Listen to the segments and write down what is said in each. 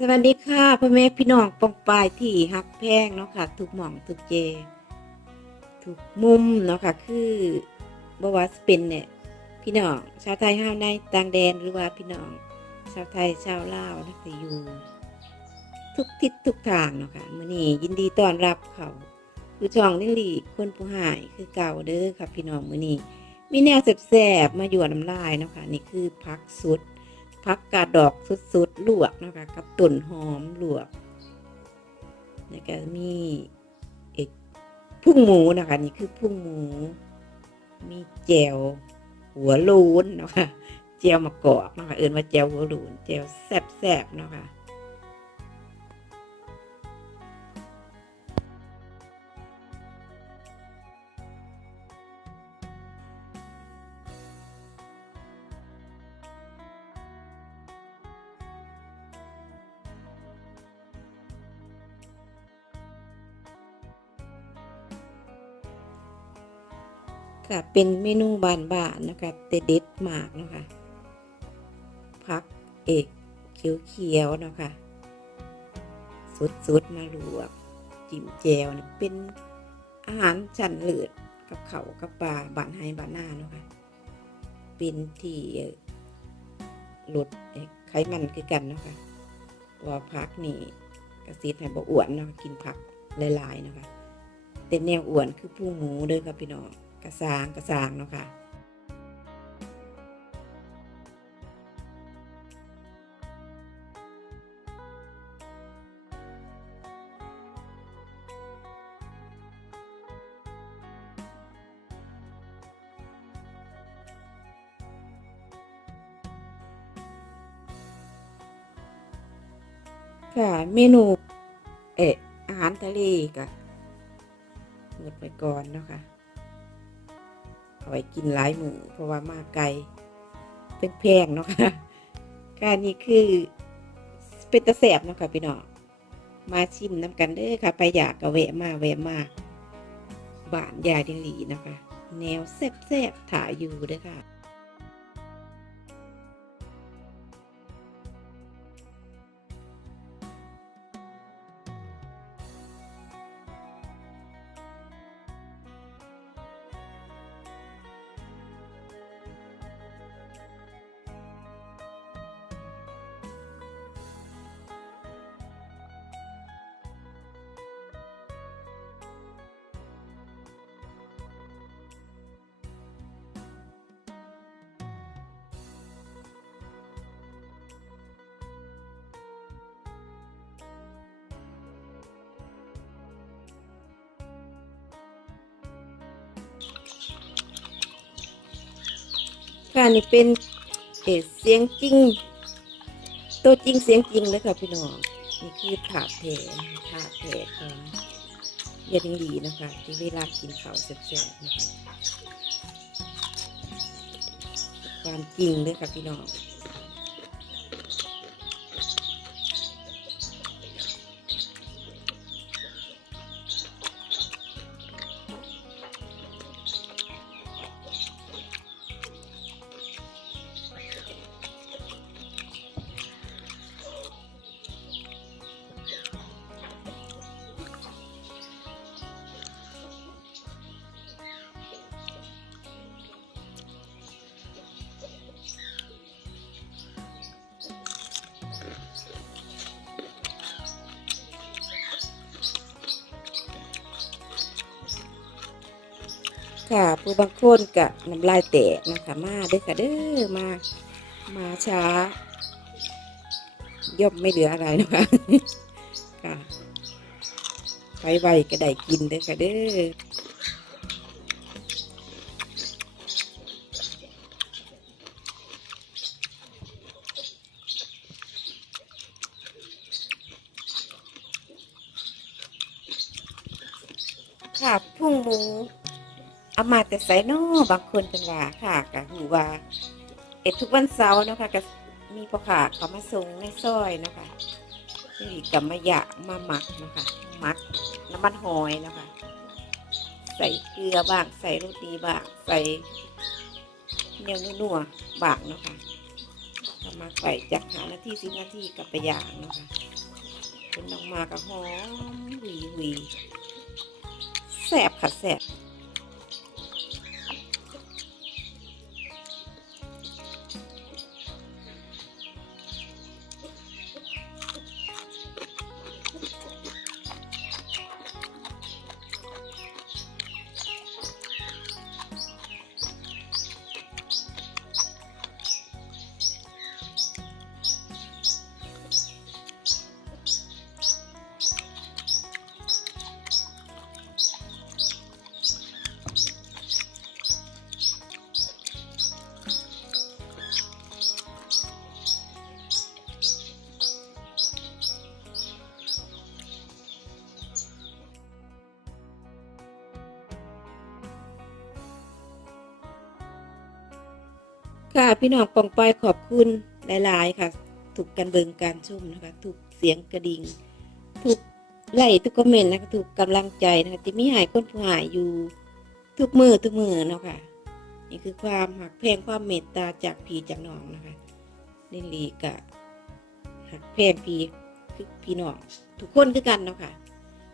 สวัสดีค่ะพ่อแม่พี่น้องปองปายที่ฮักแพงเนาะค่ะทุกหม่องทุกเจทุกมุมเนาะค่ะคือบวาสเป็นเนี่ยพี่น้องชาวไทยห้าวในต่างแดนหรือว่าพี่น้องชาวไทยชาวลาวนะคะอยู่ทุกทิศทุกทางเนาะค่ะมื้อนี้ยินดีต้อนรับเขาคือช่องนิ่งหลีคนผู้หายคือเก่าเด้อค่ะพี่น้องมื้อนี้มีแนวแสบๆมาอยู่น้ำลายเนาะค่ะนี่คือพักสุด พักกาดดอกสุดๆลวกนะคะกับต้นหอมลวกแล้วก็มีเอกพุ่งหมูนะคะนี่คือพุ่งหมู มีแจวหัวลูนนะคะแจวมะกอกนะคะเอินว่าแจวหัวลูนแจวแซ่บๆนะคะ ค่ะเป็นเมนูบานๆนะคะแต่เด็ดมากนะคะพักเอกเขียวๆเนะคะสุดๆมาลวกจิ้มแจวเนี่ยเป็นอาหารชั้นเลิศกับเขากับปลาบานไฮบานหน้านะคะเป็นที่ลดไขมันคือกันนะคะว่าพักนี่กระซิดให้บ่อ้วนเนาะกินผักหลายๆนะคะแต่แนวอ้วนคือผู้หมูเด้อครับพี่น้อง กระซางกระซางเนาะค่ะค่ะเมนูเอออาหารทะเลก็หมดไปก่อนเนาะค่ะ เอาไว้กินหลายมือเพราะว่ามาไกลเป็นแพงเนาะค่ะการนี้คือเป็นตะแสบเนาะค่ะพี่น้องมาชิมน้ำกันเด้อค่ะ ไปอยากกะแวะมาแวะมาบ้านยายดิลีนะคะ แนวแซ่บๆถ่ายอยู่เด้อค่ะ ค่ะนี่เป็นเอเสียงจริง ตัวจริงเสียงจริงเลยค่ะพี่น้องนี่คือถาแผลถาแผลของยาดิงดีนะคะ ที่เวลากินข้าวแซ่บๆนะคะความจริงเลยค่ะพี่น้อง ค่ะ ผู้บางคนกะน้ำลายแตกนะคะมาเด้อค่ะเด้อมา มาช้า ย่อมไม่เหลืออะไรนะคะค่ะไปไวก็ได้กินเด้อค่ะเด้อค่ะพุ่งหมู เอามาแต่ใส่นอบางคนเป็นว่าค่ะกะหูว่า เอ็ดทุกวันเสาร์เนาะค่ะก็มีพ่อขาเขามาส่งในซอยเนาะค่ะนี่กับมายะมาหมักเนาะค่ะหมักน้ำมันหอยเนาะค่ะใส่เกลือบ้างใส่โรตีบ้างใส่เนียวนัวบ้างเนาะค่ะถ้ามาไปจากหานาทีสิบนาทีกับไปย่างเนาะค่ะเป็นออกมากับหอมหวีหวีแสบค่ะแสบ ค่ะพี่น้องปองปอยขอบคุณหลาย ๆ ค่ะถูกกันเบิงการชุ่มนะคะถูกเสียงกระดิ่งถูกไล่ทุกคอมเมนต์นะคะถูกกำลังใจนะคะที่มีหายคนผู้หายอยู่ทุกมือทุกมือเนาะค่ะ นี่คือความหักแพงความเมตตาจากพี่จากน้องนะคะลิลีกะหักแพงพี่คือพี่น้องทุกคนคือกันเนาะค่ะ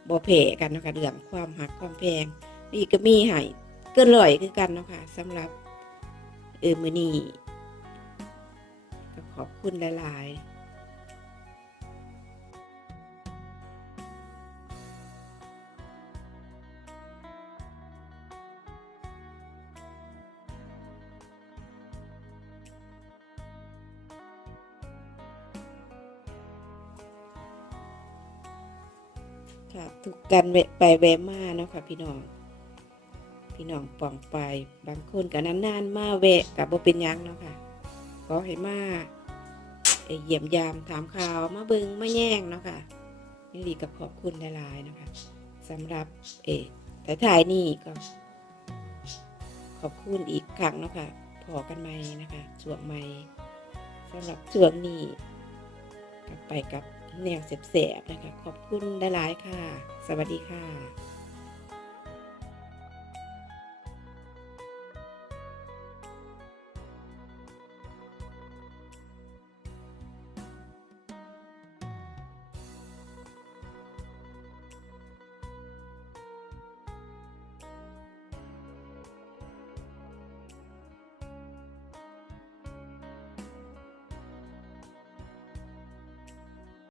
บ่แพ้กันเนาะค่ะเรื่องความหักความแพงนี่ก็มีหายเกินร้อยคือกันเนาะค่ะสำหรับ เออมือนี้ก็ขอบคุณหลาย ๆค่ะทุกกันแวะไปแวะมาเนาะค่ะพี่น้อง พี่น้องป่องไปบางคนก็นานๆมาแวะกับบ่เป็นยังเนาะค่ะขอให้มาเยี่ยมยามถามข่าวมาเบิงมาแย่งเนาะค่ะนี่ลีกับขอบคุณหลายๆนะคะสำหรับเอแต่ถ่ายนี่ก็ขอบคุณอีกครั้งเนาะค่ะพอกันใหม่นะคะช่วงใหม่สำหรับช่วงนี้กลับไปกับแนวเสียบๆนะคะ ขอบคุณหลายๆค่ะ สวัสดีค่ะ